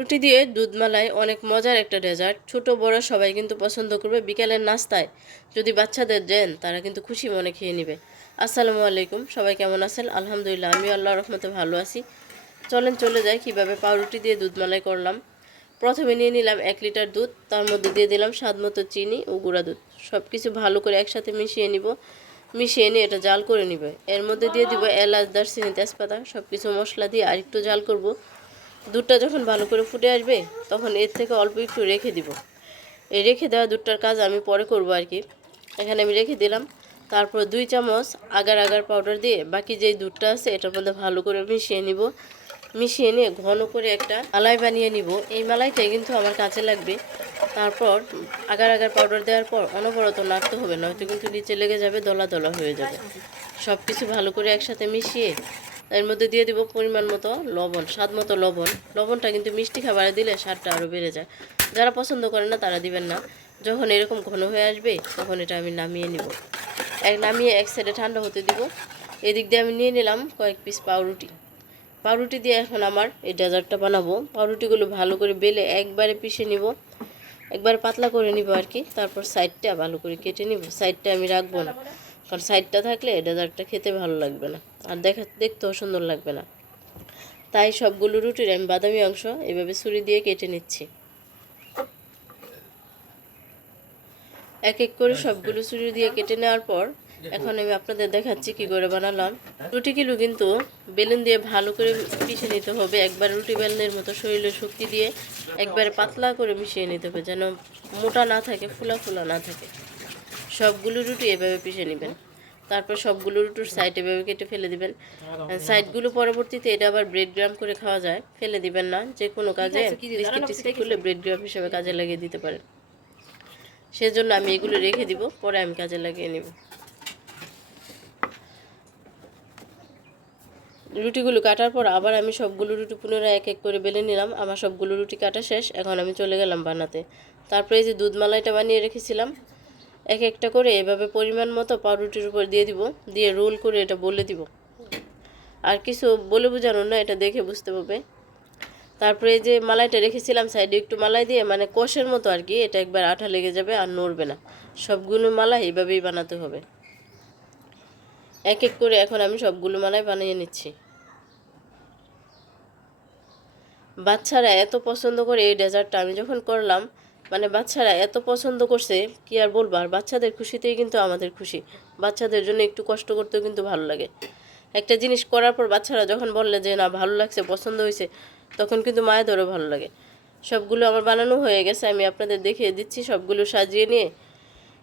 রুটি দিয়ে দুধ মালাই অনেক মজার একটা ডেজার্ট। ছোট বড় সবাই কিন্তু পছন্দ করবে। বিকালের নাস্তায় যদি বাচ্চাদের দেন তারা কিন্তু খুশি মনে খেয়ে নেবে। আসসালামু আলাইকুম, সবাই কেমন আছেন? আলহামদুলিল্লাহ, আমি আল্লাহর রহমতে ভালো আছি। চলেন চলে যাই কিভাবে পাউরুটি দিয়ে দুধ মালাই করলাম। প্রথমে নিয়ে নিলাম 1 লিটার দুধ, তার মধ্যে দিয়ে দিলাম স্বাদ মতো চিনি ও গুঁড়া দুধ। সব কিছু ভালো করে একসাথে মিশিয়ে নিব। মিশিয়ে নিয়ে এটা জাল করে নিব। এর মধ্যে দিয়ে দিব এলাচ, দারচিনি, তেজপাতা, সব কিছু মশলা দিয়ে আরেকটু জাল করব। দুধটা যখন ভালো করে ফুটে আসবে তখন এর থেকে অল্প একটু রেখে দিব। এই রেখে দেওয়া দুধটার কাজ আমি পরে করব আর কি। এখানে আমি রেখে দিলাম। তারপর 2 চামচ আগার আগার পাউডার দিয়ে বাকি যেই দুধটা আছে এটার মধ্যে ভালো করে মিশিয়ে নিব। মিশিয়ে নিয়ে ঘন করে একটা মালাই বানিয়ে নিব। এই মালাইটাই কিন্তু আমার কাছে লাগবে। তারপর আগার আগার পাউডার দেওয়ার পর অনবরত নাড়তে হবে, নয়তো কিন্তু নিচে লেগে যাবে, দলা দলা হয়ে যাবে। সব কিছু ভালো করে একসাথে মিশিয়ে এর মধ্যে দিয়ে দিব পরিমাণ মতো লবণ, স্বাদ মতো লবণ। লবণটা কিন্তু মিষ্টি খাবারে দিলে স্বাদটা আরও বেড়ে যায়। যারা পছন্দ করেন না তারা দিবেন না। যখন এরকম ঘন হয়ে আসবে তখন এটা আমি নামিয়ে নিব। নামিয়ে এক সাইডে ঠান্ডা হতে দিব। এদিক দিয়ে আমি নিয়ে নিলাম কয়েক পিস পাউরুটি। পাউরুটি দিয়ে এখন আমার এই ডেজার্টটা বানাবো। পাউরুটিগুলো ভালো করে বেলে একবারে পিষে নিব, একবারে পাতলা করে নিব আর কি। তারপর সাইডটা ভালো করে কেটে নিব। সাইডটা আমি রাখবো না, কারণ সাইডটা থাকলে ডেজার্টটা খেতে ভালো লাগবে না আর দেখতেও সুন্দর লাগবে না। তাই সবগুলো রুটির আমি বাদামি অংশ এভাবে ছুরি দিয়ে কেটে নিচ্ছি। এক এক করে সবগুলো ছুরি দিয়ে কেটে নেওয়ার পর এখন আমি আপনাদের দেখাচ্ছি কি করে বানালাম। রুটিগুলো কিন্তু বেলুন দিয়ে ভালো করে পিষে নিতে হবে। একবার রুটি বেলনের মতো শরীরের শক্তি দিয়ে একবারে পাতলা করে মিশিয়ে নিতে হবে, যেন মোটা না থাকে, ফুলা ফুলা না থাকে। সবগুলো রুটি এভাবে পিষে নেবেন। তারপর সবগুলো রুটির সাইড এভাবে কেটে ফেলে দিবেন। সাইডগুলো পরবর্তীতে এটা আবার ব্রেড গ্রাম করে খাওয়া যায়, ফেলে দিবেন না। যে কোনো কাজে বিস্কিট টিস্কিট করলে ব্রেড গ্রাম হিসেবে কাজে লাগিয়ে দিতে পারেন। সেজন্য আমি এগুলো রেখে দিব, পরে আমি কাজে লাগিয়ে নেব। রুটিগুলো কাটার পর আবার আমি সবগুলো রুটি পুনরায় এক এক করে বেলে নিলাম। আমার সবগুলো রুটি কাটা শেষ। এখন আমি চলে গেলাম বানাতে। তারপরে এই যে দুধ মালাইটা বানিয়ে রেখেছিলাম, এক একটা করে এভাবে পরিমাণ মতো পাউরুটির উপর দিয়ে দিব, দিয়ে রোল করে এটা বলে দিব। আর কিছু বলে বোঝানোর না, এটা দেখে বুঝতে পারবে। তারপরে এই যে মালাইটা রেখেছিলাম সাইডে একটু মালাই দিয়ে, মানে কষের মতো আর কি, এটা একবার আঠা লেগে যাবে আর নড়বে না। সবগুলো মালাই এইভাবেই বানাতে হবে। এক এক করে এখন আমি সবগুলো মালাই বানিয়ে নিচ্ছি। বাচ্চারা এত পছন্দ করে এই ডেজার্টটা, আমি যখন করলাম মানে বাচ্চারা এত পছন্দ করছে কি আর বলবো। আর বাচ্চাদের খুশিতেই কিন্তু আমাদের খুশি। বাচ্চাদের জন্য একটু কষ্ট করতেও কিন্তু ভালো লাগে। একটা জিনিস করার পর বাচ্চারা যখন বললে যে না ভালো লাগছে, পছন্দ হয়েছে, তখন কিন্তু মায়েদেরও ভালো লাগে। সবগুলো আমার বানানো হয়ে গেছে, আমি আপনাদের দেখিয়ে দিচ্ছি। সবগুলো সাজিয়ে নিয়ে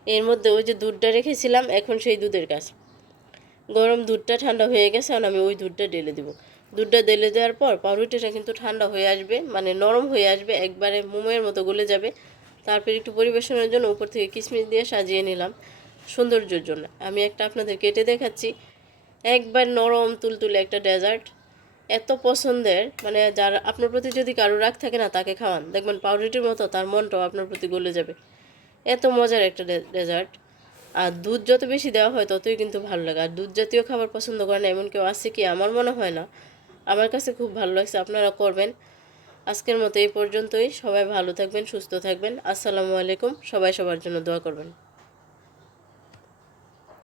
এর মধ্যে ওই যে দুধটা রেখেছিলাম, এখন সেই দুধের কাজ। গরম দুধটা ঠান্ডা হয়ে গেছে, এখন আমি ওই দুধটা ঢেলে দেবো। দুধটা ঢেলে দেওয়ার পর পাউরুটিটা কিন্তু ঠান্ডা হয়ে আসবে, মানে নরম হয়ে আসবে, একবারে মোমের মতো গলে যাবে। তারপর একটু পরিবেশনের জন্য উপর থেকে কিশমিশ দিয়ে সাজিয়ে নিলাম সৌন্দর্যের জন্য। আমি একটা আপনাদের কেটে দেখাচ্ছি। একবার নরম তুলতুলে একটা ডেজার্ট, এত পছন্দের, মানে যার আপনার প্রতি যদি কারো রাগ থাকে না তাকে খাওয়ান, দেখবেন পাউরুটির মতো তার মনটাও আপনার প্রতি গলে যাবে। এত মজার একটা ডেজার্ট। আর দুধ যত বেশি দেওয়া হয় ততই কিন্তু ভালো লাগে। আর দুধ জাতীয় খাবার পছন্দ করে না এমন কেউ আছে কি? আমার মনে হয় না। আমার কাছে খুব ভালো লাগছে, আপনারা করবেন। আজকের মতো এই পর্যন্তই। সবাই ভালো থাকবেন, সুস্থ থাকবেন। আসসালামু আলাইকুম। সবাই সবার জন্য দোয়া করবেন।